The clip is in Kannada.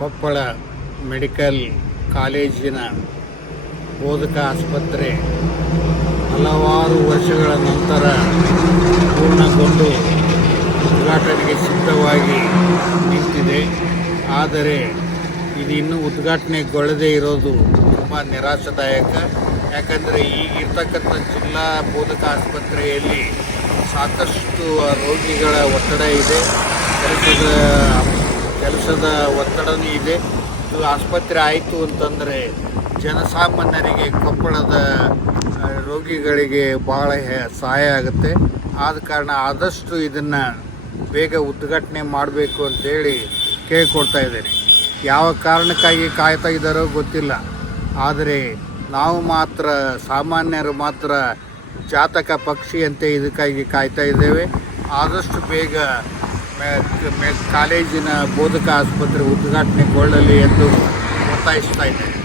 ಕೊಪ್ಪಳ ಮೆಡಿಕಲ್ ಕಾಲೇಜಿನ ಬೋಧಕ ಆಸ್ಪತ್ರೆ ಹಲವಾರು ವರ್ಷಗಳ ನಂತರ ಪೂರ್ಣಗೊಂಡು ಉದ್ಘಾಟನೆಗೆ ಸಿದ್ಧವಾಗಿ ನಿಂತಿದೆ. ಆದರೆ ಇದು ಇನ್ನೂ ಉದ್ಘಾಟನೆಗೊಳ್ಳದೇ ಇರೋದು ತುಂಬ ನಿರಾಶಾದಾಯಕ. ಯಾಕಂದರೆ ಈಗಿರ್ತಕ್ಕಂಥ ಜಿಲ್ಲಾ ಬೋಧಕ ಆಸ್ಪತ್ರೆಯಲ್ಲಿ ಸಾಕಷ್ಟು ರೋಗಿಗಳ ಒತ್ತಡ ಇದೆ, ಕೆಲಸದ ಒತ್ತಡವೂ ಇದೆ. ಇದು ಆಸ್ಪತ್ರೆ ಆಯಿತು ಅಂತಂದರೆ ಜನಸಾಮಾನ್ಯರಿಗೆ, ಕೊಪ್ಪಳದ ರೋಗಿಗಳಿಗೆ ಭಾಳ ಸಹಾಯ ಆಗುತ್ತೆ. ಆದ ಕಾರಣ ಆದಷ್ಟು ಇದನ್ನು ಬೇಗ ಉದ್ಘಾಟನೆ ಮಾಡಬೇಕು ಅಂತೇಳಿ ಕೇಳ್ಕೊಳ್ತಾ ಇದ್ದೇನೆ. ಯಾವ ಕಾರಣಕ್ಕಾಗಿ ಕಾಯ್ತಾ ಇದ್ದಾರೋ ಗೊತ್ತಿಲ್ಲ, ಆದರೆ ನಾವು ಮಾತ್ರ ಸಾಮಾನ್ಯರು ಮಾತ್ರ ಜಾತಕ ಪಕ್ಷಿಯಂತೆ ಇದಕ್ಕಾಗಿ ಕಾಯ್ತಾ ಇದ್ದೇವೆ. ಆದಷ್ಟು ಬೇಗ ಕಾಲೇಜಿನ ಬೋಧಕ ಆಸ್ಪತ್ರೆ ಉದ್ಘಾಟನೆಗೊಳ್ಳಲಿ ಎಂದು ಒತ್ತಾಯಿಸ್ತಾ ಇದ್ದೇನೆ.